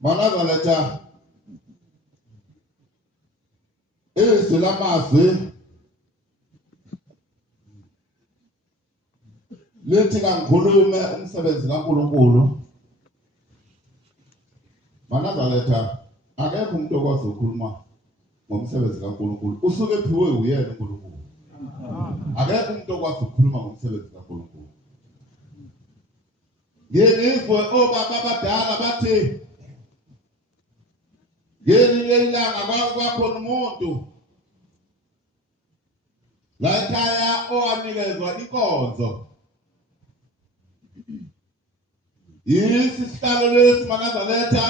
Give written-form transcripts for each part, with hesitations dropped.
Manazaletha izwi lamazwi lithi kangikhulume umsebenzi kaNkulunkulu. Manazaletha akekho umuntu okwazi ukukhuluma ngomsebenzi kaNkulunkulu. Usuke ephiwe uyena uNkulunkulu. Akekho umuntu okwazi ukukhuluma ngomsebenzi kaNkulunkulu. Ngiyizwe obaba abadala bathi ngelinye ilanga kwakhona umuntu la ekhaya owanikezwa inkonzo. Yisi isihlalo lesi Manazaletha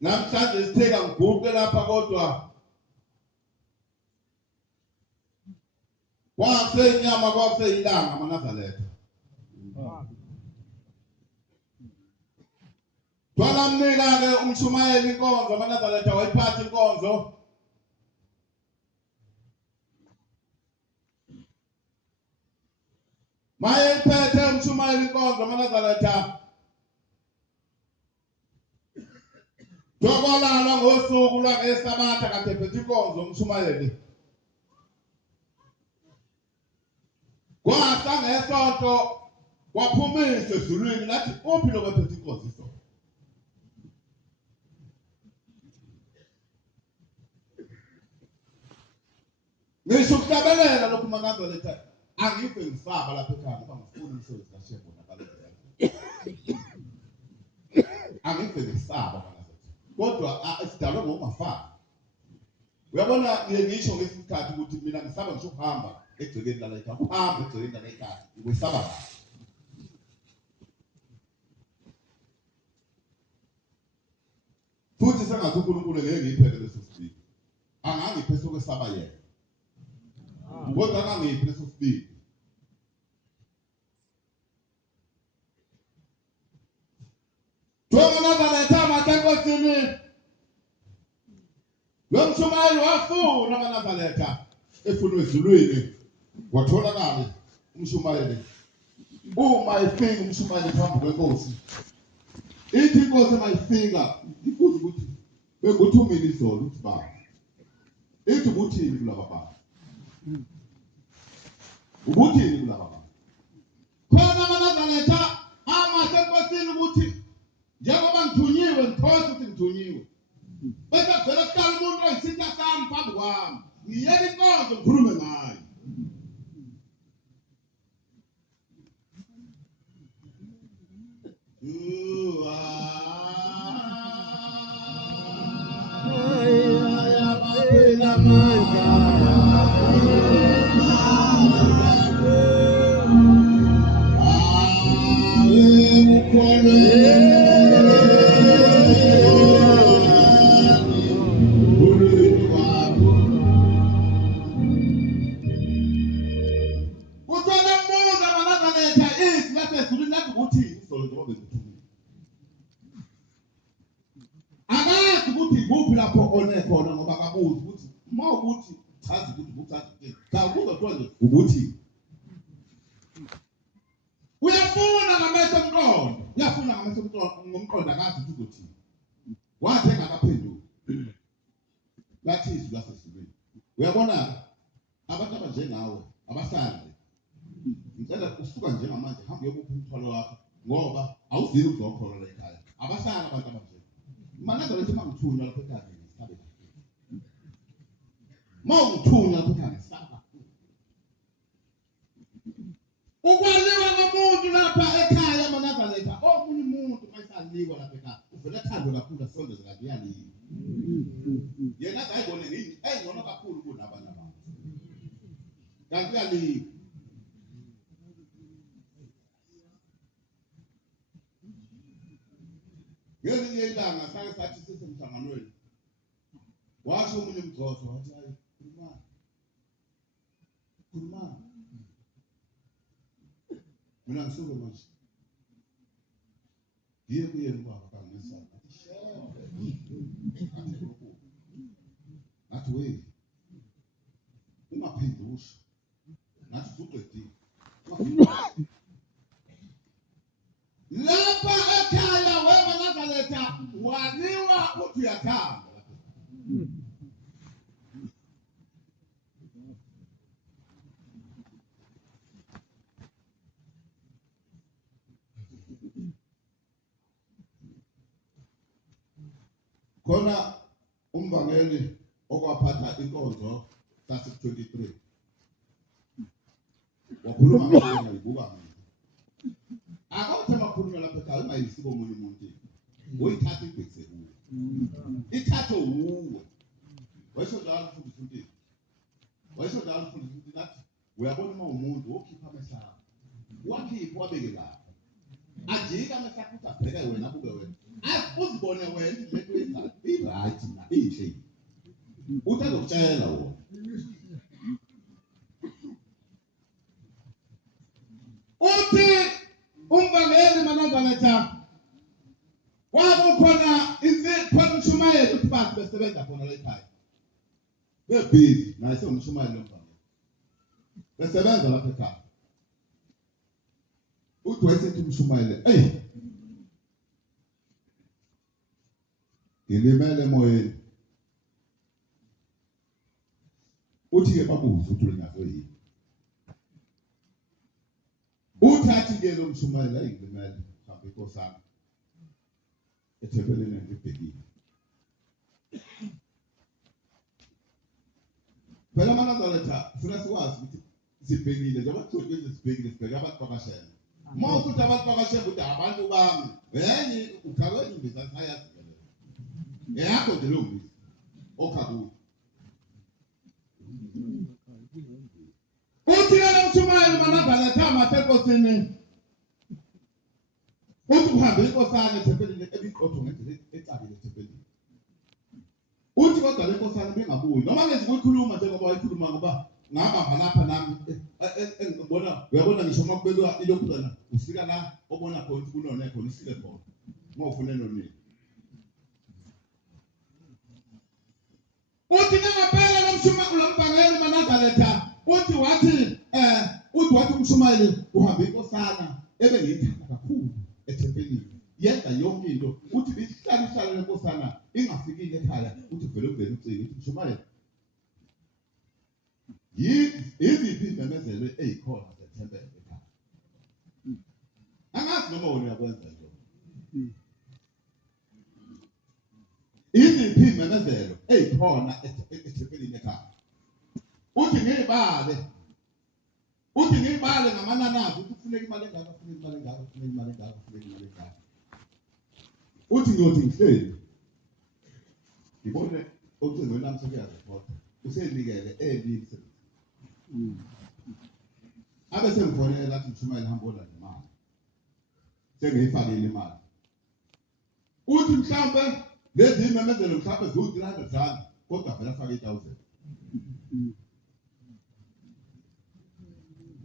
namhlanje sitheka ngiguqe lapha kodwa kwasenyama kwaseyilanga Manazaletha. Twalamnika-ke umshumayeli inkonzo Manazaletha wayiphatha inkonzo. Maye iphethe umshumayeli inkonzo Manazaletha. Twakwalala ngosuku lwangeSabatha kade ephethe inkonzo umshumayeli. Kwasa ngesonto waphumisa ezulwini lathi uphi lo bephethe inkonzo isonto. Ngisho ukuhlabelela lokhu Manazaletha angive ngisaba lapha ekhaya ngoba ngifuna umsebenzi kaShembe nabalekela. Angive ngisaba Manazaletha. Kodwa isidalwe ngomafana. Uyabona ngisho ngesikhathi ukuthi mina ngisaba ngisho ukuhamba egcekeni la ekhaya. Ukuhamba egcekeni la ekhaya ngisaba. Futhi sengathi uNkulunkulu ngeke ngiphele leso sibili. Angangiphe sokwesaba yena. Kodwa angangiphe leso sibili. Manazaletha amathekosini. Lo mshumayeli wafuna Manazaletha efunwe ezulwini. Watholakala umshumayeli. Uma efika umshumayeli phambi kwenkosi. Ithi inkosi mayifika ibuza ukuthi benguthumile izolo uthi baba. Ithi ubuthini kulaba baba? Ubuthini kulaba baba? Khona Manazaletha amathekosini ukuthi njengoba ngithunyiwe ngikhosi ukuthi ngithunyiwe. Bese kuvela kuqala umuntu oyisitha sami phambi kwami. Ngiyeke inkonzo ngikhulume ngayo. Ukuthi uyafuna ngamehlo omqondo, uyafuna ngamehlo omqondo akazi ukuthi wathi engakaphenduki. Lathi izwi lasesibili. Uyabona abantu abanjengawe abahlali. Ngicela usuka njengamanje hamba uyobupha umthwalo wakho ngoba awuzili ukuzokhola la ekhaya. Abahlali abantu abanje. Manazaletha mangithunywa lapha ekhaya ngisabe. Mawuthunywa lapha ekhaya ngisabe. Ukwaliwa komuntu lapha ekhaya Manazaletha omunye umuntu mayisaliwa lapha ekhaya uvela thando kakhulu asondeze kanti uyaliwa. Yena ayibone ngini engcono kakhulu kunabanye abantu. Kanti uyaliwa. Ngelinye ilanga sake sathi sisemhlanganweni. Washo umunye umgcoso wathi hayi khuluma. Mina ngisuke manje. Ngiye kuyena ubaba kangisaba. Shembe. Athi we. Ungaphendusha. Nathi usuqedile. Lapha ekhaya wena waliwa uthi uyathamba. Khona umvangeli okwaphatha inkonzo tasi 23. Wakhuluma ngakho ibuka mina. Akawuthe makhuluma lapha ekhaya ungayisi komunye umuntu. Uyithatha ibhekise kuwe. Ithathe uwe. Wayisho njalo Mfundisi. Wayisho njalo Mfundisi nathi uyabona uma umuntu okhipha amehla. Wakhipha wabeke lapha. Ajika amehla ukuthi abheke wena kube wena. Uzibone wena into yenza i-right na inhle. Utazokutshela wona. Uthi umvangeli manazaleta wabo khona khona umshumayeli uthi bathi besebenza khona la ekhaya. Bebhizi naye sengumshumayeli lomvangeli. Besebenza lapha ekhaya. Uthi wayesethi umshumayeli, ngilimele emoyeni. Uthi-ke babuze ukuthi unazo yini. Uthathi-ke lo mshumayeli ayilimele mhlawumbe inkosana ethebeleni ngibhekile. Phela manazaleta funa sikwazi ukuthi sibhekile njengoba sibhekile sibheke abantu bakashela. Uma usuthi abantu bakashela ukuthi abantu bami wenye ukhaweni imbizana ayazi. Yakho nje lo mbizi okhakuyo. Uthi lo mshumayeli manazaleta masenkosini. Uthi uhambe inkosana ethebelini ebiqotho ngendlela ecabile ethebelini. Uthi kodwa le nkosana bengabuyi noma ngenza ukuyikhuluma njengoba wayikhuluma ngoba ngahamba lapha nami ngibona uyabona ngisho uma kubekwa ilokhulana usika la obona khona ukuthi kunone khona isile khona ngofuna nonini. Uthi ngempela lo mshumayeli lombangeli manazaleta uthi wathi umshumayeli uhambe inkosana ebengiyithanda kakhulu ethempelini. Yenza yonke into uthi bihlala le nkosana ingafikile ekhaya uthi vele uvele ucinga uthi mshumayeli yiziphi izimemezelo ezikhona zethempeli ekhaya. Angazi noma wena uyakwenza lokho. Iziphi izimemezelo ezikhona ethempelini ekhaya. Uthi ngibale ngamananazi ukuthi kufuneka imali engaka, kufuneka imali engaka, kufuneka imali engaka, kufuneka imali engaka. Uthi ngiyothi ngihleli ngibone ocingweni lami sekuyarekhota usenikele elise. Abe semfonela athi mshumayeli hambola nemali sengiyifakile imali. Uthi mhlawumbe lezi imemezelo mhlawumbe ziwu-300 kodwa vele afake 1000.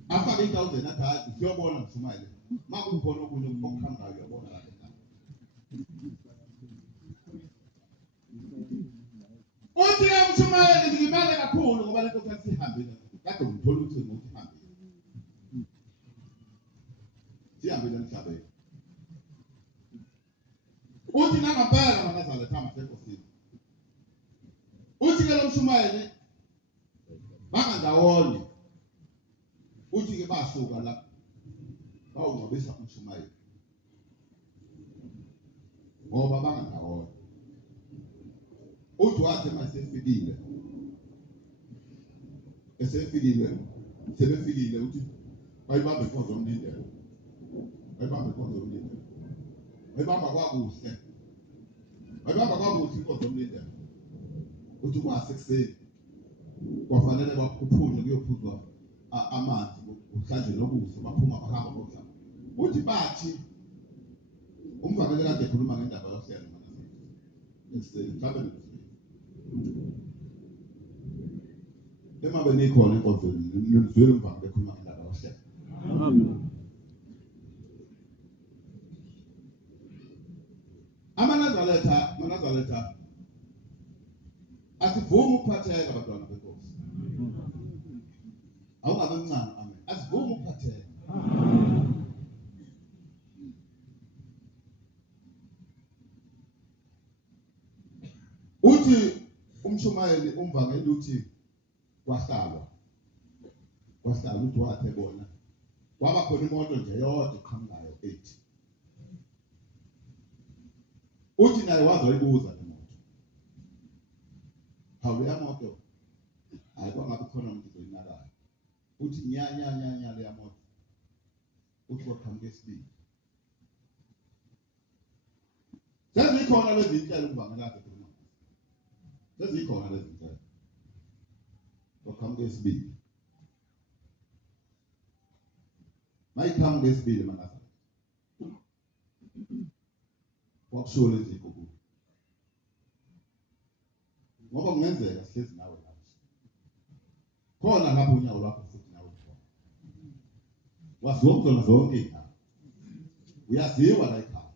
Afake 1000 athi hayi siyobona mshumayeli makukhona okunye okukhambayo uyabona la ekhaya. Uthi umshumayeli ngimale kakhulu ngoba le nto sathi sihambile. Kade ngithola ukuthi ngokuthi hambile. Sihambile emhlabeni. Uthi nangempela manazaleta amasenkosini. Uthi-ke lo mshumayeli bangandawonye. Uthi-ke basuka la bawungcwabisa umshumayeli ngoba bangandawonye. Uthi wathi mayesefikile sebefikile uthi bayibambe inkonzo yomlindelo. Bayibamba kwakuhle. Inkonzo yomlindelo. Uthi kwasekuseni kwafanele baphuphunye kuyophuzwa amanzi uhlanjwe lobuso baphuma bahamba ngohlala. Uthi bathi umvangeli kade ekhuluma ngendaba yohlelo eseni mhlawumbe ema benikhona enkonzweni nizwele umvangeli ekhuluma ngendaba yohlelo. Amen. Manazaleta asivuma ukuphatheka abantwana benkosi. Awungabe mncane amen. Asivuma ukuphatheka. uthi umshumayeli umvangeli uthi kwahlalwa uthi wathe bona kwaba khona imoto nje yodwa iqhamukayo ethi uthi naye wazoyibuza le moto hawu le moto ayikwangabe khona umuntu ozoyinakayo uthi nya le moto uthi waqhamuka esibili sezikhona lezi zinhlelo ukuvangela ekhuluma sezikhona lezi zinhlelo waqhamuka esibili mayiqhamuka esibili mangasa wakusho lezi zinto ngoba kungenzeka sihlezi nawe lapho khona lapho unyawo lwakho futhi nawe khona wazokuzona zonke indawo uyaziwa la ekhaya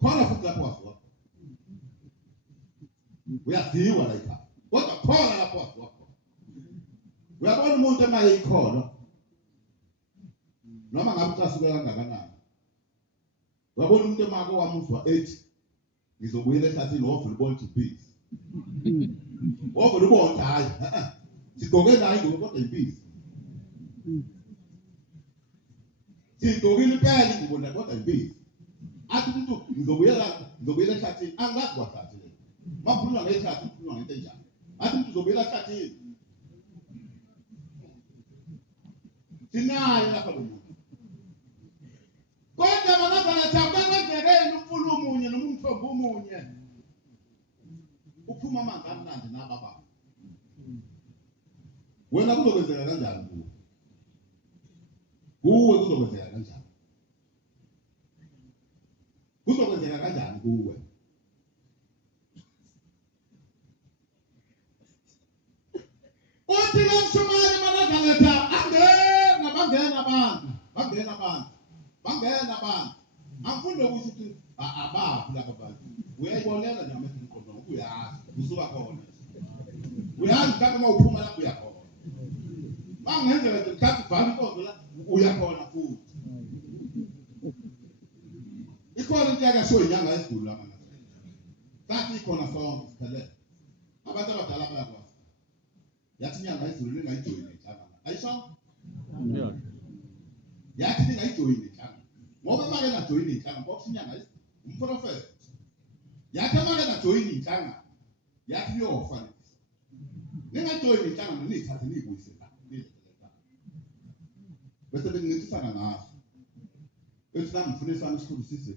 khona futhi lapho waziwa uyaziwa la ekhaya kodwa khona lapho waziwa khona uyabona umuntu emaye ikhona noma ngabe ucasuke kangakanani uyabona umuntu emake wamuzwa ethi ngizobuyela ehlathini wovula ubona ibhizi wovula ubona hayi sigqoke naye kodwa ibhizi sigqokile impela ngibona kodwa ibhizi athi umuntu ngizobuyela ehlathini angazi kwahlathini makhuluma ngehlathi ukhuluma ngento enjani athi umuntu uzobuyela ehlathini sinayo lapha lo muntu kodwa abangazana thakangekeni umfulu umunye noma umthombo umunye uphuma amanzi amnandi nababa wena kuzokwenzeka kanjani kuwe kuzokwenzeka kanjani kuwe uthi lo mshumayeli managaletha bangena abantu amfunde ukuthi abafu laba bantu uyayibonela nje amehlo umqondo uyazi usuka khona uyazi kama uphuma lapho uyakhona bangenzela nje mhlawumbe bhala inkonzo la uyakhona futhi ikhona into yakasho inyanga esigulu la manje sathi ikhona sonke siphelele abantu abadala bayakwazi yathi inyanga esigulu lingayijoyini hlanga ayisho yathi lingayijoyini ngoba manje najoyini inhlanga ngoba sinyanga umprofeti yathi manje najoyini inhlanga yathi uyofa ningajoyini inhlanga nonithathe nibuyise la bese bengincitsana ngaso ethi nami Mfundisi wami isikhulu sise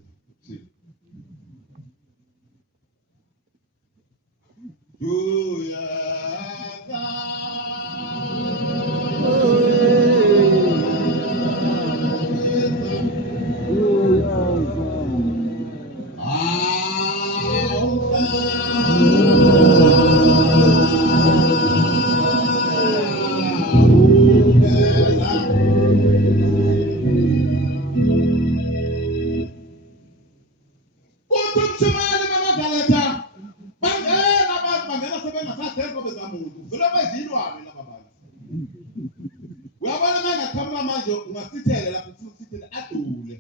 uyabona manje qhamuka manje ungasithele lapho usithele adule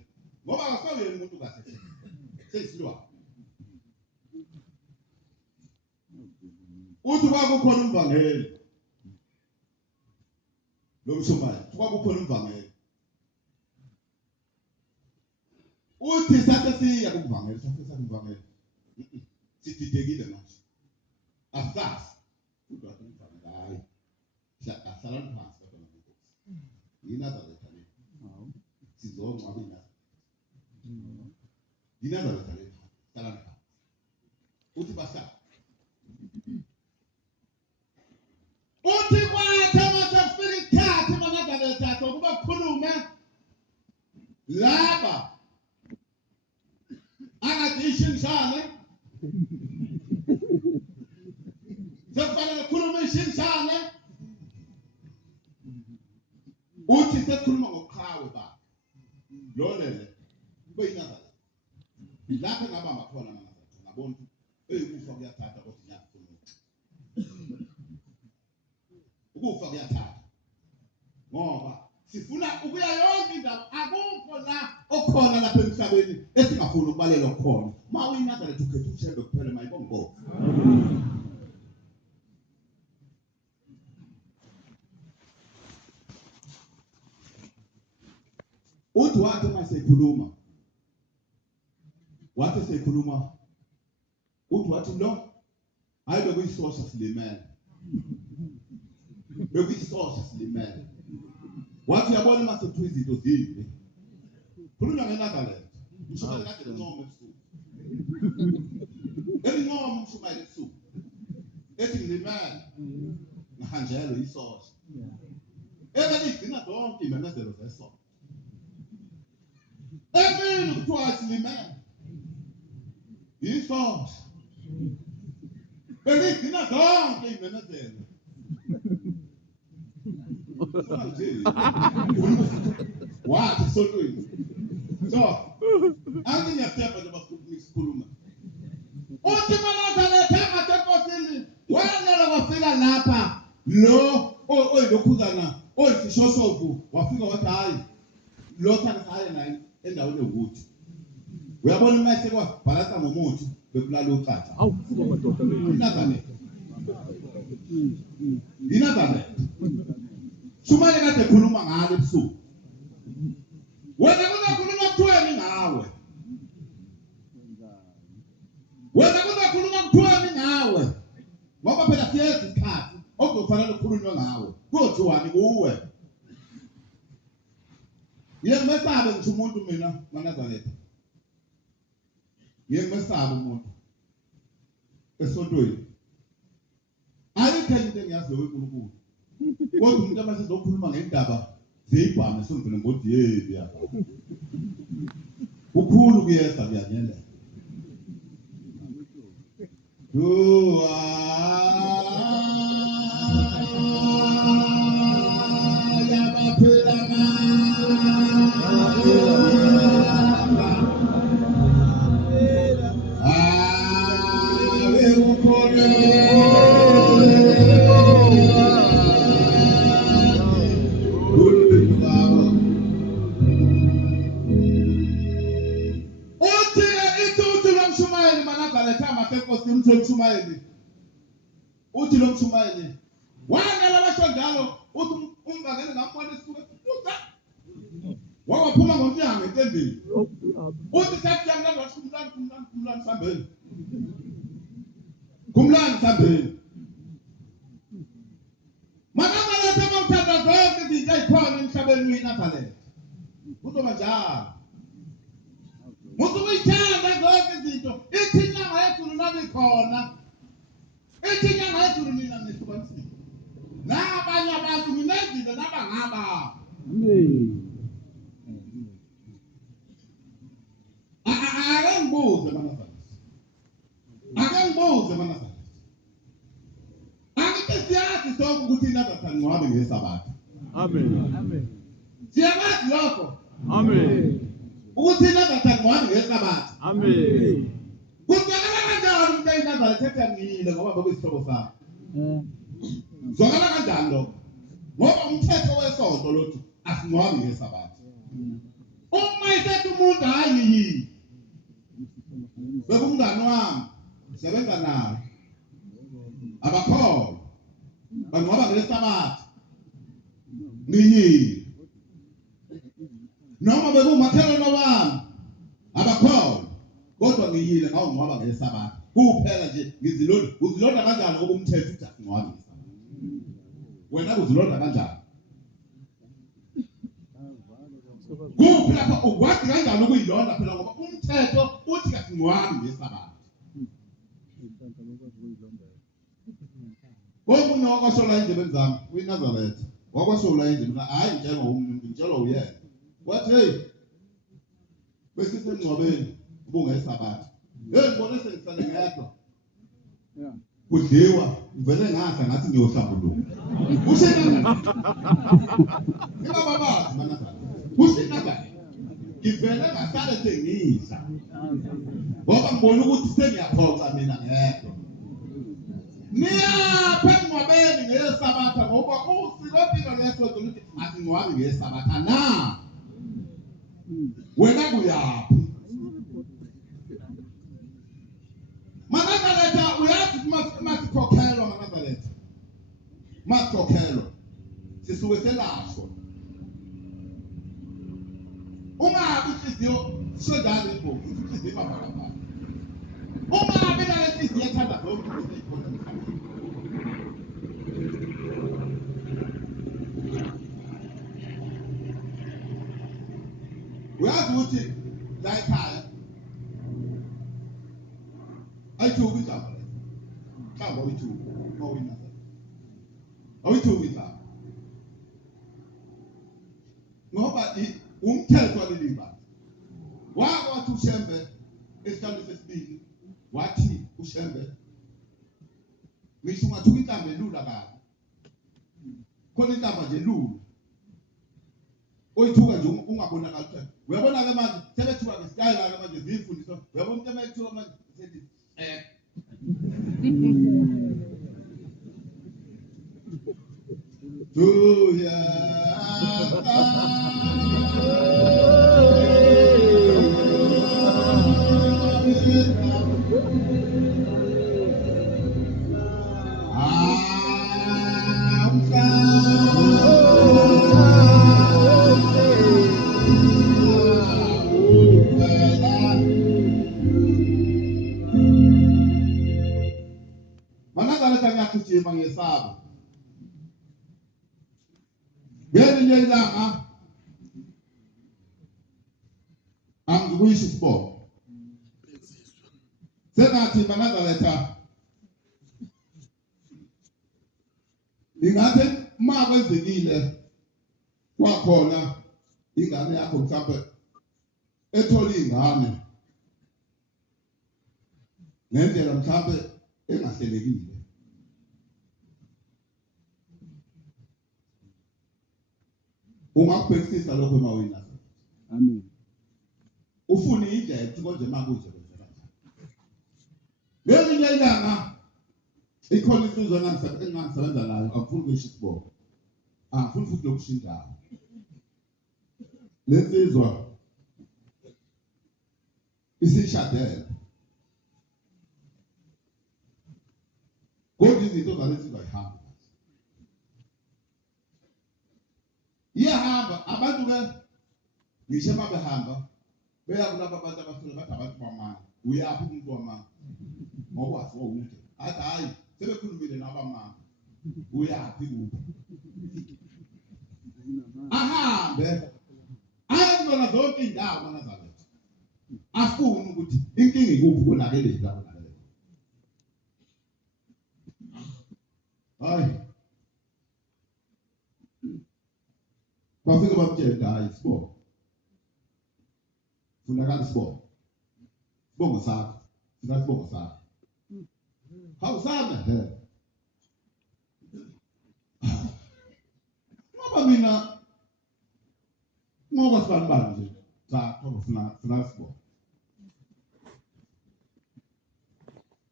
ngoba akasawuyena umuntu kahle seyisilwa uthi kwakukhona umvangeli lo mshumayeli kwakukhona umvangeli uthi sathe siya kumvangeli sididekile manje asas kodwa umvangeli hayi hlalani phansi kodwa ngiyinkosi yinazaletha le sizongcwaba yinazaletha le hlalani phansi uthi bahlala uthi kwathi amasafika isikhathi managaletha ukuba kukhulume laba akadishingishane sekufanele khuluma ishingishane uthi sesikhuluma ngoqhawe bakhe lolele beyinazale lapho ngabamba khona manje ngabona ukufa kuyathatha kodwa ngiyafuna ukufa kuyathatha ngoba sifuna ukuya yonke indawo akukho la okhona lapha emhlabeni emhlabeni esingafuni ukubalelwa khona. Ma uyiNazaretha ukhetha uShembe kuphela mayibongo. Uthi wathi mayisekhuluma. Wathi sekhuluma. Uthi wathi no. Hayi bekuyisosha silimele. Bekuyisosha silimele. Wathi yabona masethu izinto zimbi. Khulunywa ngeNazaretha. Umshumayeli kade encoma ebusuku. Encoma umshumayeli ebusuku. Ethi ngilimele. Ngihanjelwe isosha. Ebeligcina zonke imemezelo zesonto. Emini kuthiwa silimele. Isosha. Beligcina zonke imemezelo. Wathi sontweni. So, angiyathemba nje basikhuluma. Uthi manazaletha atenkosini, wena wafika lapha lo oyilokhuzana oyisishoshovu wafika wathi hayi lo thana naye endaweni ukuthi. Uyabona imayise kwabhalasa ngomuthi bekulala ucaca. Awu kuba madoda le. Inazaretha. Shumane kade ekhuluma ngalo ebusuku. Wena kuzakhuluma kuthweni ngawe. Wena kuzakhuluma kuthweni ngawe. Ngoba phela siyazi isikhathi okuzofanele ukukhulunywe ngawe. Kuthiwani kuwe? Ngiyemesabe ngisho umuntu mina maNazaretha. Ngiyemesabe umuntu esontweni. Ayikho into engiyazi lokuNkulunkulu. Kodwa umuntu abasizokhuluma ngendaba zeyibhame esontweni ngodi yebi yapha. Ukhulu kuyeza kuyanyelela. Uthi lo mshumayeli wangela basho njalo uthi ungangena ngambona isikuke uza waphuma ngomnyango entendeni uthi sekuyanga ngathi kumlani sambeni maNazaretha mawuthanda zonke izinto ezikhona emhlabeni weNazaretha kuzoba njalo muthi uyithanda zonke izinto ithi inyanga yethulu nabikhona. Ithi inyanga yethulu nina nihlukanisile. Nabanye abantu ninezile nabangaba. Akengibuze maNazaretha. Angithi siyazi sonke ukuthi iNazaretha ngcwabe ngeSabatha. Amen. Siyazi lokho. Amen. Ukuthi iNazaretha ngcwabe ngeSabatha. Amen. Kuzwakala kanjani ukuthi iNazaretha ethangile ngoba bekuyisihlobo sakhe? Zwakala kanjani lokho? Ngoba umthetho wesonto lothi asingcwabi ngeSabatha. Uma isethi umuntu hayi yini? Bekumngani wami, sebenza naye. Abakholwa. Bangcwaba ngeSabatha. Nginyini. Noma bekumakhelwane wami. Abakholwa. Kodwa ngiyile ngawungcwaba ngeSabatha. Kuphela nje uzilonda kanjani ngoba umthetho uthi asingcwabi ngeSabatha. Wena uzilonda kanjani? Kuphi lapha ukwazi kanjani ukuyilonda phela ngoba umthetho uthi asingcwabi ngeSabatha. Ngomunye wakwashola indlebeni zami uyiNazaretha. Wakwashola indlebeni hayi njengoba umuntu ngitshelwa uyena. Wathi hey besisengcwabeni ubungeSabatha. Ngibone sengisale ngedwa. Kudliwa ngivele ngahla ngathi ngiyohlambuluka. Ushina. Ngibababazi maNazaretha. Ushina kahle. Ngivele ngasale sengidla. Ngoba ngibona ukuthi sengiyaphoxa mina ngedwa. Ngiyaphamngcwabeni ngeSabatha ngoba usikopika leso ukuthi asingcwabi ngeSabatha na. Wena kuyaphi? masikhokhelwa nganazaletha. Masikhokhelwa. Sisuke selashwa. Ungabi inhliziyo shodala ibhovu, inhliziyo mabhakabhaka. Ungabi nale inhliziyo ethanda zonke izinto ezikhona emhlabeni. Uyazi ukuthi la ekhaya ayithuki indaba le. Mhlawumbe awuyithuki uma uyinazo. Awuyithuki indaba. Ngoba umthetho waleli bandla. Wathi uShembe esihlanu sesibili wathi uShembe ngisho ungathuka intambo elula kabi. Khona intamba nje elula. Oyithuka nje ungabonakala ukuthi uyabona ke manje sebethuka ke style la manje zifundiswa uyabona into emayithuka manje sethi Kujima ngesabo. Ngelinye ilanga angikuyisho isibongo. Sengathi banazaletha. Ingathi uma kwenzekile kwakhona ingane yakho mhlawumbe ethola ingane ngendlela mhlawumbe engahlelekile. Ungakubhekisisa lokho emawini akho. Amen. Ufuna indlela ukuthi konje makuje kwenzeka njani. Ngelinye ilanga ikhona insizwa engangisebenza nayo akufuni ukuyisho isibongo. Angifuni futhi lokushintsha. Lensizwa isishadele. Kodwa izinto zalensizwa ihamba. Iyahamba abantu ke ngisho mabehamba beya kulapha abantu abasuke bathi abantu bamanga uyaphi umuntu wamanga ngokwazi wonke athi hayi sebekhulumile nabamanga uyaphi kuphi ahambe ayekubona zonke indawo manazaletha afuna ukuthi inkinga ikuphi konakele indawo nakele hayi bafike bamtshela hayi sibongo funakala sibongo sibongo sakho sibongo sakho hawusana ngoba mina ngoba sibanibani nje cha funa sibongo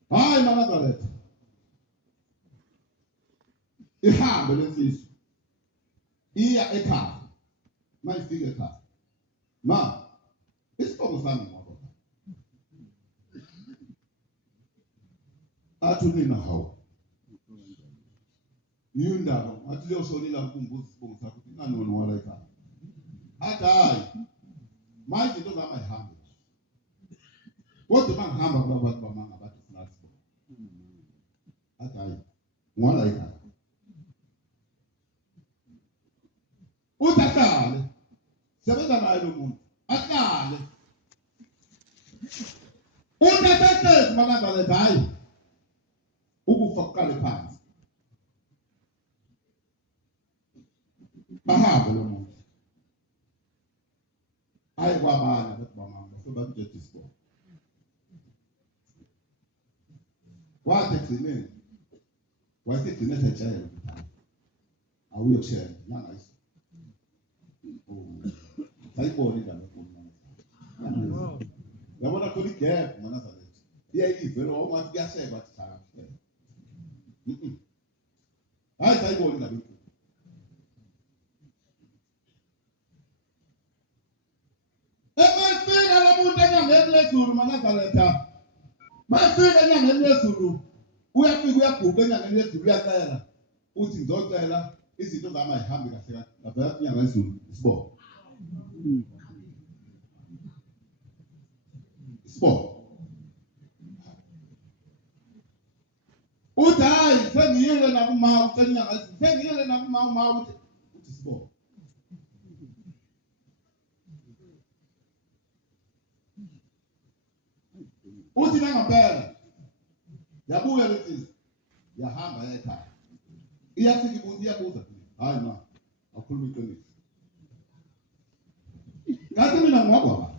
hayi manazaletha ihambe lensizwa iya ekhaya mayifika ekhaya ma isibongo sami ngoba athi nina hawo yindaba athi leyo shonila mkumbuza isibongo sakho inganono wala ekhaya athi hayi manje into zama ihambe kodwa mangihamba kula bantu bamanga bathi funa isibongo athi hayi ngwala ekhaya uthakale sebenza naye lo muntu ahlale unatathe manazaletha hayi ukufa kuqale phansi bahambe lo muntu ayi kwabana bathi bamama sebamthethe isibongo wathi egcineni wayesegcine ethetshela awuye kushela nangayisi sayibona indaba enkulu yabona khona igap manazaletha iyayivela wathi kuyasheba athi cha hayi sayibona indaba enkulu emafika lo muntu enyangeni lezulu manazaletha bafika enyangeni lezulu Uyafika uyabhuka enyangeni yezulu uyacela. Uthi ngizocela izinto zami ayihambi kahle kahle. Ngavela inyanga yezulu isibongo. Isibongo. Uthi hayi sengiyile nakuma ucela inyanga yezulu. Sengiyile nakuma uthi isibongo. Uthi nangempela yabuya lesizo yahamba ekhaya iyafika iyabuza hayi ma akhuluma iqiniso ngathi mina ngwaqwa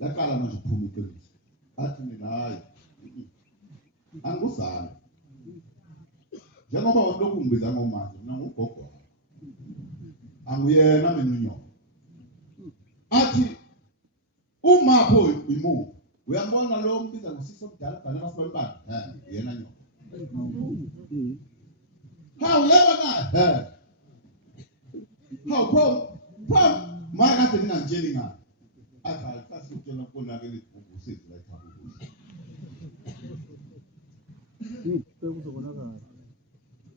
laqala manje ukuphuma iqiniso athi mina hayi anguzami njengoba lokhu ngibiza ngomanje mina ngugogo anguyena mina unyoko athi uma pho imu uyambona lo mbiza ngosisi omdala bhala basibamba yena nyoko hawu yebo na hawu pho mara kade ngingangitsheli ngani athi kasi ukutshela ukona ke libubusizi la ekhaya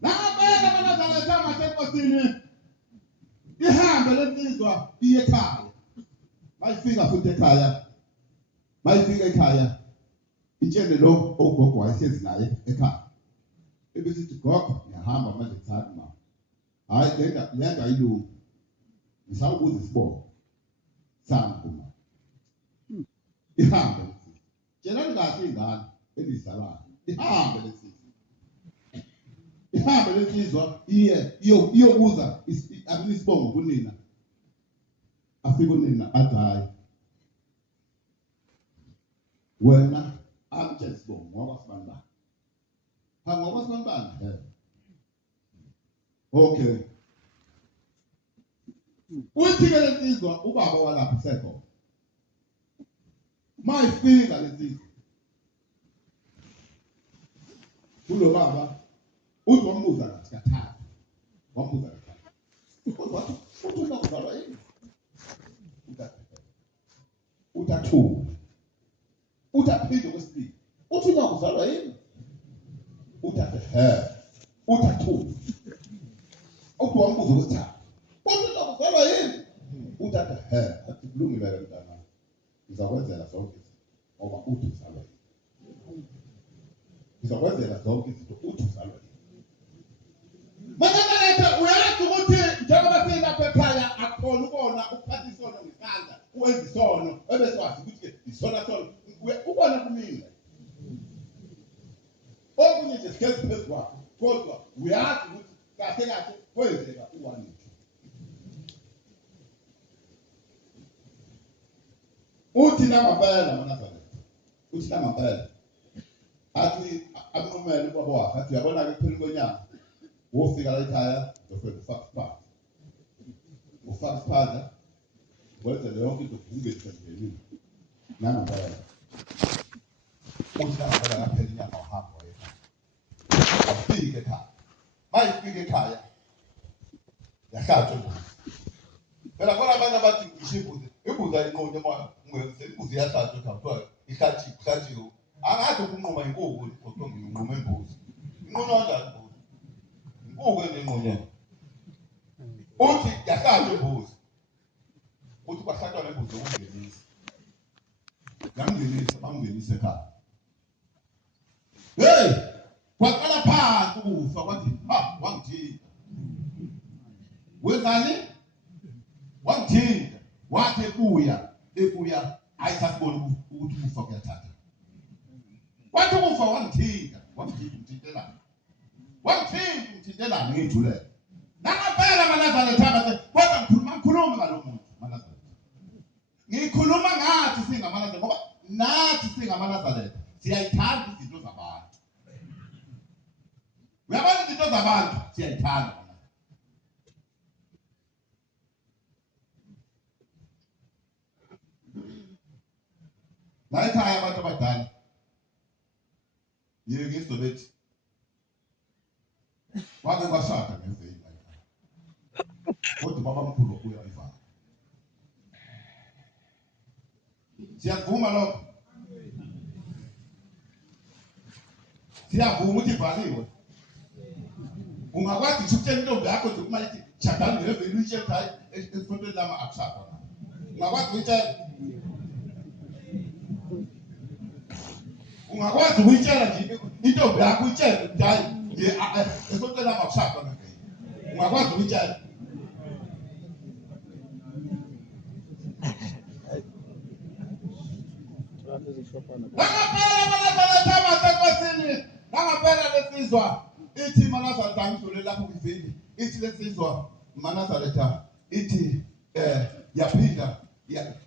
nakabeka manazana ethama senkosini ihambe lensizwa iye ekhaya bayifika futhi ekhaya bayifika ekhaya itshele lo ogogo wayehlezi naye ekhaya ebesithi gogo ngiyahamba manje thatha ma hayi lenda ayilungi ngisawubuza isibongo sami kuma ihambe tshela ngathi ingane elizalayo ihambe lensizwa iyobuza abini isibongo kunina afike unina athi hayi wena amtshela isibongo ngoba sibanibani ngoba sibanibani okay uthi-ke lensizwa ubaba walapha usekhona mayifika lensizwa kulo baba uthi wambuza kathi kathathu wambuza kathathu uthi uzalwa yini utathu utaphinde kwesibili uthi uzalwa yini utathu uthi wambuza kwesithathu uthi uzalwa yini athi kulungile mntana ngizakwenzela zonke izinto ngoba uthi uzalwa yini ngizakwenzela zonke izinto uthi uzalwa yini manje uyazi ukuthi njengoba silapha ekhaya akukhona ukona ukuphatha isono ngesandla uwenza isono ebese wazi ukuthi isona sono ubona kumina okunye nje sigezi phezu kwakho kodwa uyazi ukuthi kahle kahle kwenzeka uwanithu uthi nangempela manazana uthi nangempela athi abunqumele ubaba wakhe athi uyabona ke kuphela kwenyanga wofika la ekhaya uzofika ufaka isiphandla wenze yonke into ungezisenzelile nangempela uthi nangempela kaphela inyanga uhamba wayekhaya afike ekhaya mayifika ekhaya yahlatshwa phela khona abanye abathi ngisho imbuzi ayinqonye moya imbuzi iyahlatshwa ekhaya ihlatshiwe angathi ukunquma inkukhu kodwa nginquma imbuzi inqonywa kanjani imbuzi inkuku enqonywa uthi yahlatshwa imbuzi uthi bahlatshwa nembuzi yokungenisa bamngenisa ekhaya hey kwaqala phansi ukufa kwathi wangithinta wenzani wangithinta wathi ebuya ayisasibona ukuthi ukufa kuyathatha wathi ukufa wangithinta ngithintela ngijulele nangempela manazana ethaba kodwa ngikhuluma ngalo muntu manazana ngikhuluma ngathi singamanazana ngoba nathi singamanazana siyayithanda izinto zabantu uyabona izinto zabantu siyayithanda la ekhaya abantu abadala yeke ngizobethi wake kwashada ngeveli la ekhaya kodwa baba mkhulu uya evala siyavuma lokho siyavuma ukuthi ivaliwe. Ungakwazi ukutshela intombi yakho nje uma ithi shadani ngeveli uyitshela hayi esifontweni lama akushada. Ungakwazi ukutshela. Ungakwazi ukuyitshela nje intombi yakho uyitshela ukuthi hayi esifontweni lama akushada ngeveli. Ungakwazi ukuyitshela. Nangapela lesizwa ithi Manazaretha ngidlule lapho kwivili ithi lesizwa Manazaretha ithi yaphinda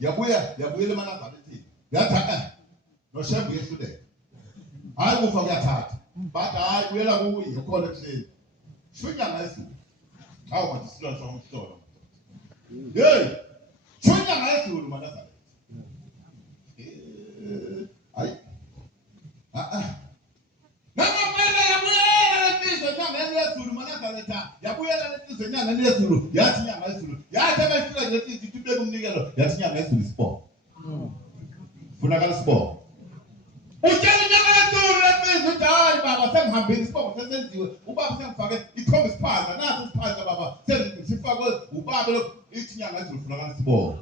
yabuya eManazaretha yathi no Shembe yesterday hayi kufa kuyathatha but hayi kuyela kuye ukhona ehleli shunya ngayisiwe hawu matisilo somhlolo hey shunya ngayisiwe Manazaretha hayi yabuyela lesizwe inyanga lesizulu yathi inyanga lesizulu yathi abafika lesizwe itubeka umnikelo yathi inyanga lesizulu isibo funakala isibo utshela inyanga lesizulu lesizwe uthi hayi baba sengihambile isibo sesenziwe ubaba sengifake ikhombe isiphandla nathi isiphandla baba sifakwe ubaba lo ithi inyanga lesizulu funakala isibo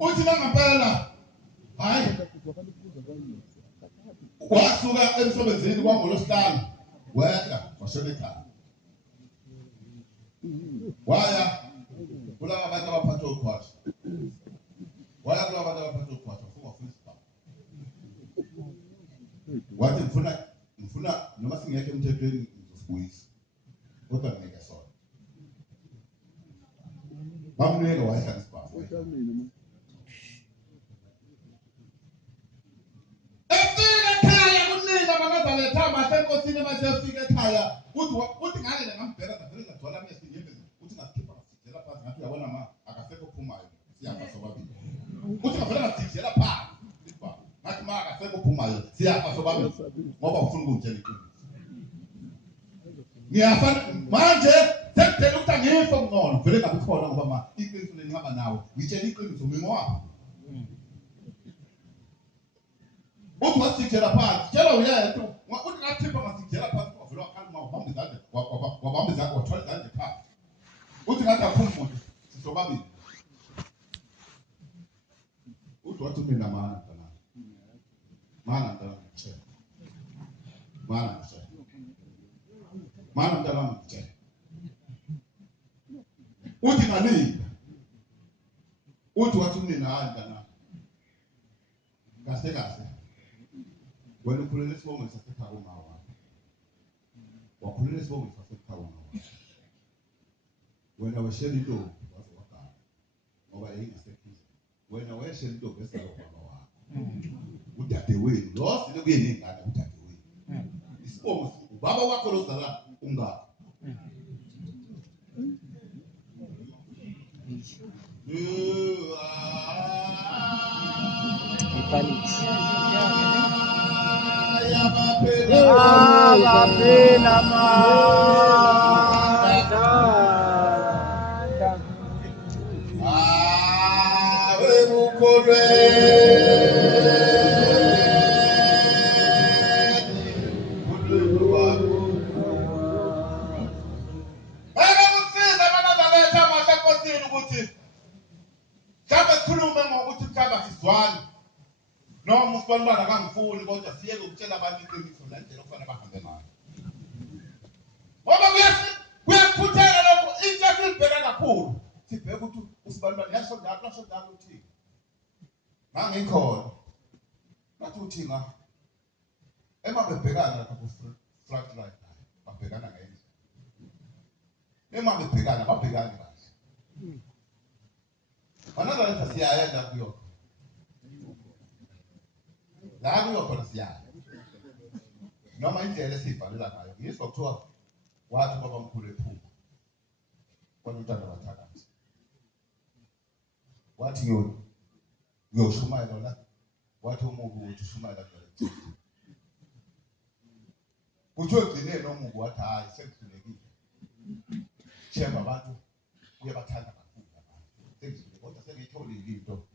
uthi nangempela hayi wasuka emsebenzini kwaNgolosihlanu weka washona ekhaya waya kulaba abantu abaphathwe ukhwasha ufuna isibhamu wathi ngifuna noma singekho emthethweni ngizosibuyisa kodwa ngeke sona bamnika wayehlala isibhamu Senkosini masefika ekhaya uthi ngale ngambheka savele ngagcwala amehlo nyembezi uthi ngakhipha ngasijela phansi ngathi uyabona ma akasekho ophumayo siyafa sobabili uthi ngavele ngasijela phansi ngathi ma akasekho ophumayo siyafa sobabili ngoba ufuna ukungitshela iqiniso ngiyafana manje sekudela ukuthi angifo ngcono vele ngabe khona ngoba ma iqiniso lenqaba nawe ngitshela iqiniso mina wapi uthi wasijela phansi tshela uyethu uthi ngathipha ngasijela phansi wavela wakhaluma wabamba izandla wabamba izandla wathwala izandla phansi uthi ngathi akhumbuke sisobabili uthi wathi mina mana mntana mtshela uthi ngalinda uthi wathi mina hayi mntana kahle wena ukhulela isibongo sasekhaya umawa wakhulela isibongo sasekhaya umawa wena weshela intombi waze wagana ngoba yayingasekhize wena weshela intombi esalo baba wakho udade wenu lo sile kuye nengane udade wenu isibongo ubaba wakho lozala ungaka Abapela manda webukolwe Manazaretha masenkosini ukuthi mhlawumbe sikhulume ngokuthi mhlawumbe sizwane noma usibonibani akangifuni kodwa siyeke ukutshela abantu iqiniso nendlela okufanele bahambe ngayo ngoba kuyakhuthela lokho into esibheka kakhulu sibheka ukuthi usibonibani yasho njalo uthini ngangikhona bathi uthina emabebhekana lapha ku-flat right babhekana ngendlela emabebhekana babhekana kahle Manazaretha siyayenza kuyo la kuyo khona siyaya noma indlela esivalela ngayo ngizwa kuthiwa wathi baba mkhulu ephuma kwantanda bathakathi wathi ngiyoshumayela la wathi umubi uthi ushumayela kulo kuthiwe gcine nomubi wathi hayi sekuhlulekile Shembe abantu uyabathanda kakhulu abantu. Sengizile kodwa sengiyitholile into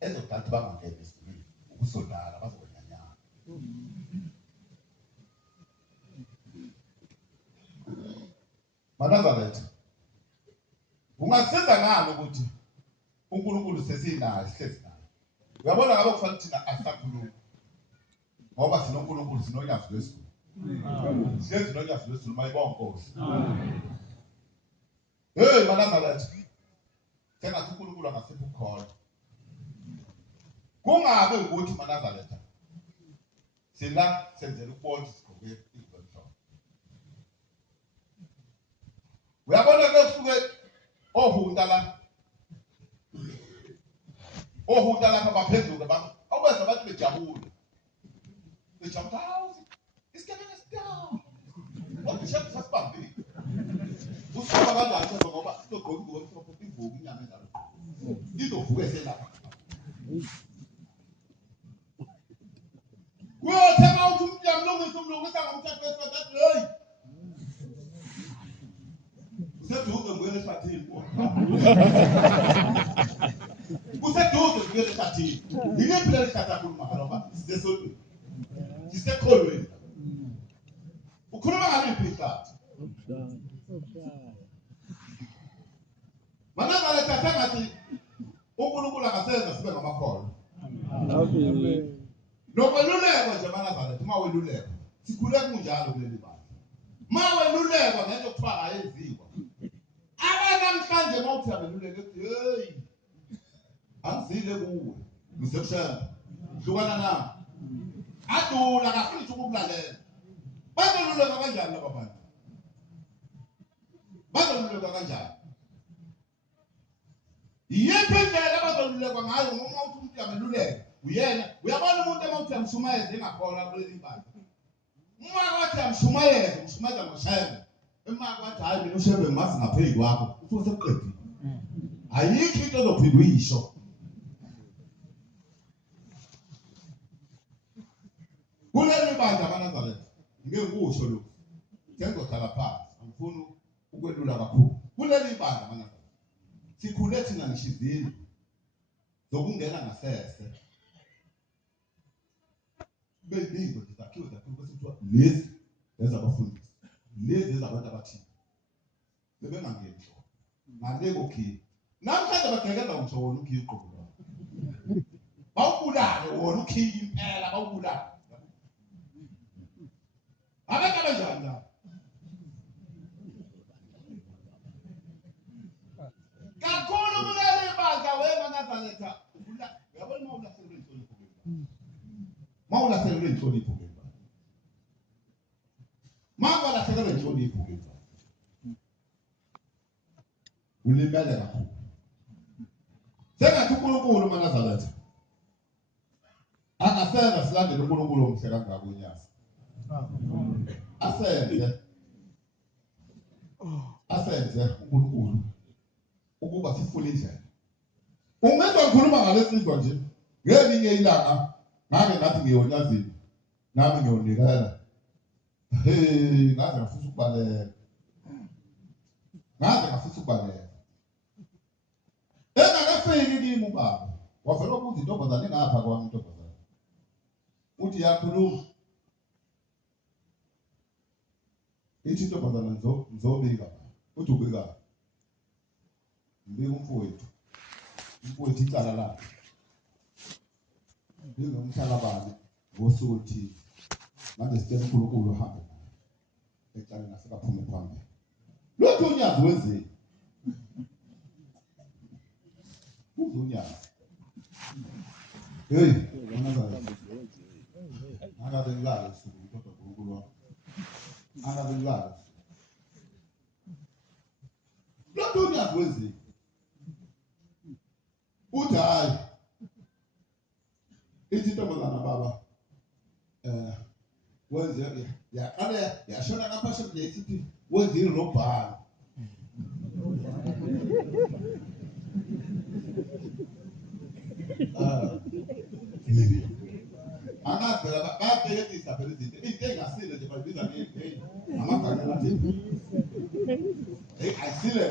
ezodathi bangangena esibili ukusondala bazokwanyanyana. Manazaretha. Ungasiza ngani ukuthi uNkulunkulu sesinayo sihlezi naye. Uyabona ngabe kufanele thina asisakhuluma. Ngoba sinoNkulunkulu sinonyazi lwesizulu. Sihlezi nonyazi lwesizulu mayibonke Nkosi. Hey Manazaretha. Sengathi uNkulunkulu angasipha ukukholwa. Kungabe ukuthi Manazaretha sila senzela ukubona isigqoke izomhlolo. Uyabona ke kusuke ohunta lapha baphezulu awubenza abantu bejabule. Bejabula hawu isikebele sitawu. Okushathi sasibambile. Usuka kanjani ngoba sizogqoka ingomhlophe ivuka inyama enjalo. Izovuka eselapha. Kuyothema uthi umlungisa ngomthetho wesifazane hey. Useduze ngiyele ehlathini bo. Useduze ngiyele ehlathini. Yiliphi le hlathi akhuluma ngoba sisesolweni. Sisekholweni. Ukhuluma ngaliphi ihlathi? Manazaretha sengathi uNkulunkulu akasenza sibe ngamakholwa. Amen. Nokwelulekwa nje Manazaretha uma welulekwa sikhule kunjalo kuleli bantu. Uma welulekwa ngento kuthiwa ayenziwa. Namhlanje mawuthi abeluleke ethi hey angizile kuwe ngisekushembe hlukana nami adula akafuni ukukulalela bazoluleka kanjani laba bantu bazoluleka kanjani yiphi indlela abazolulekwa ngayo ngoba uthi umuntu abeluleke uyena uyabona umuntu emawuthi amshumayeze engakholwa kuleli bantu uma kwathi amshumayeze umshumayeza ngoshembe Emma kwathi hayi mina uShembe ngimasi ngapheli kwakho ufuse ukuqedile. Ayikho into ezophindwa uyisho. Kuleli bandla Manazaretha ngeke ngikusho lokho. Ngizokhala phansi angifuni ukwelula kakhulu. Kuleli bandla Manazaretha sikhule thina ngishizini zokungena ngasese. Bebizo izakhiwo zakho kuthiwa lezi ezabafundisi. Lezi ezabantu abathile bebengangeni nje ngaleko khi namhlanje bagekeza ngisho wona ukhi uqobo lwabo bawubulale wona ukhi impela bawubulale abantu abanjani la kakhulu kuleli bandla weManazaretha uyabona mawulahlekelwe inhlonipho Mama la sekele inhlonipho ke. Ulimele kakhulu. Sengathi uNkulunkulu Manazaretha. Akasenza silandele uNkulunkulu omhle kangaka unyasa. Asenze uNkulunkulu ukuba sifune indlela. Ungenza ngikhuluma ngalesizwe nje. Ngelinye ilanga ngake ngathi ngiyonyazini. Nami ngiyonikela. Hey, ngaze ngafisa ukubaleka. Engakafiki kimi ubaba. Wavela ukuthi intombazane ngapha kwami intombazane. Uthi yakhuluma. Ithi intombazane ngizobika. Uthi ubika. Ngibika umfowethu. Umfowethu icala lakhe. Ngizomhlala bani ngosuthi. Manje sicela uNkulunkulu uhambe naye. Ecala nasekaphume phambili. Lokho unyazi wenzeni? Uzunyazi. Hey, Manazaretha. Angabe ngilala usuku kodwa uNkulunkulu wami. Angabe ngilala. Lokho unyazi wenzeni? Uthi hayi. Ithi intombazana baba wenze yaqala yashona ngapha shembe wenze irobhana angavela babhekisa phela izinto engasile nje bayibiza ngeyi amagama athi hey ayisile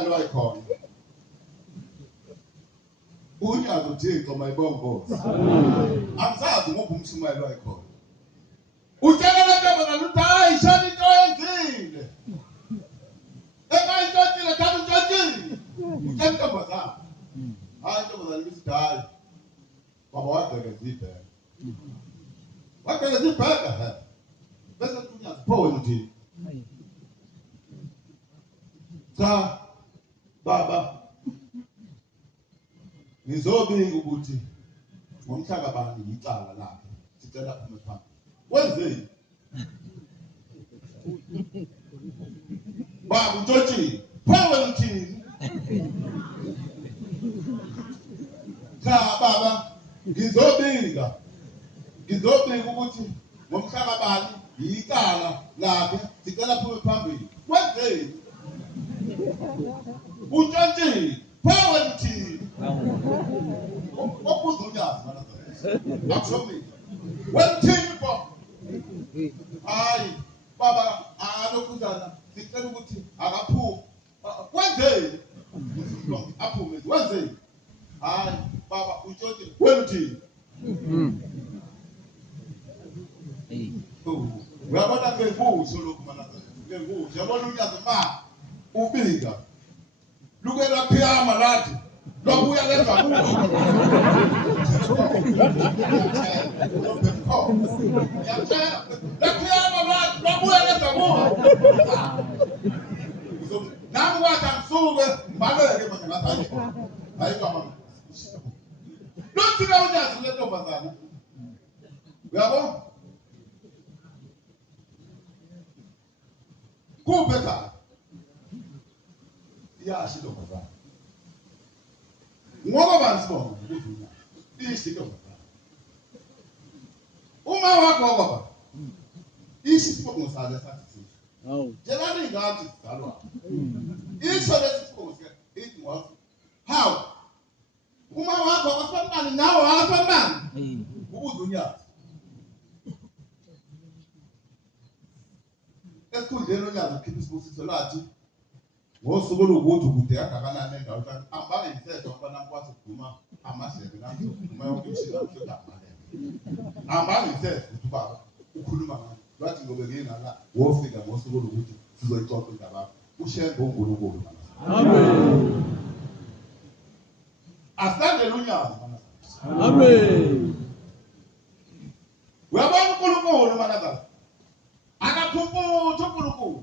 umshumayelo wayikhona. Unyazo uThixo mayibongoze. Angisazi ngoba umshumayelo wayikhona. Utshela lentombazana ukuthi hayi shani into yenzile. Engayitshotile kanti utshotile. Utshela intombazana. Hayi intombazana isithi hayi. Baba wagqekeza ibheka. Wagqekeza ibheka he. Bese unyazo pho wena uthini? Cha baba ngizobika ukuthi ngomhlaka bani ngicala lapha sicela phume phambili wenzeni baba untshotshile pho wena uthini cha baba ngizobika ukuthi ngomhlaka bani ngicala lapha sicela phume phambili wenzeni untshotshile pho wena uthini What akusho mina wethini pho hayi baba alokhuzana sicela ukuthi akaphume wenzeni aphume wenzeni hayi baba untshotshile wena uthini uyabona ngekusho lokhu mana ngekusho yabona unyazo ma ubika lukela phiyama lathi lokuya lenza nami wathi angisuke ngibabeke manje ngathi hayi mama lothina unyazi le ntombazana uyabona kumbe ekhaya iyasho intombazana ngoba banzibona ukudlula isiko uma wakho baba isipho ngosale sathi njengani ngathi sizalwa isho lesipho sithi wathi how uma wakho wafanani nawe wafanani ukudlula esikhundleni onyazo ukhipha isibusiso lathi ngosuku lokuthi ukude kangakanani endawo kanti ambange ngisethe ngoba nakwazi ukuduma amadlebe nami ukuduma yonke imishini nami sodamale ambange ngisethe ukuthi baba ukhuluma ngani lwathi ngobe ngingala wofika ngosuku lokuthi sizoyixoxa indaba uShembe uNkulunkulu amen asandele unyazo mana amen uyabona uNkulunkulu mana akaphumutha uNkulunkulu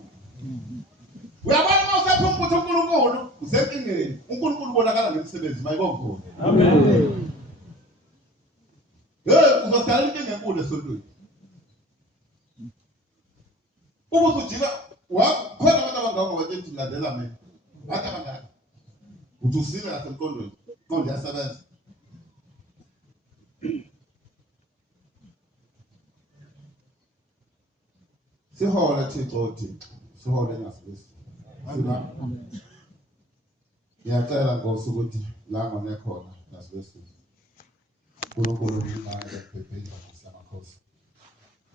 uyabona uma usephumutha uNkulunkulu usenkingeni uNkulunkulu ubonakala ngemisebenzi mayibongoze amen uzodala inkinga enkulu esontweni ubuthi ujika khona abantu abangawo bathi ulandela mina bathi abangaka uthi usile nasemqondweni qonde yasebenza sihole Thixo sihole nasibisi sina ngiyacela Nkosi ukuthi la ngone khona nasibisi uNkulunkulu umncane ekuphepheni kwamakhosi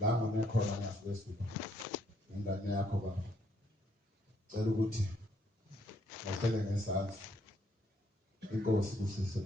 la ngone khona nasibisi ingane yakho baba cela ukuthi ngicela ngesandla inkosi kusise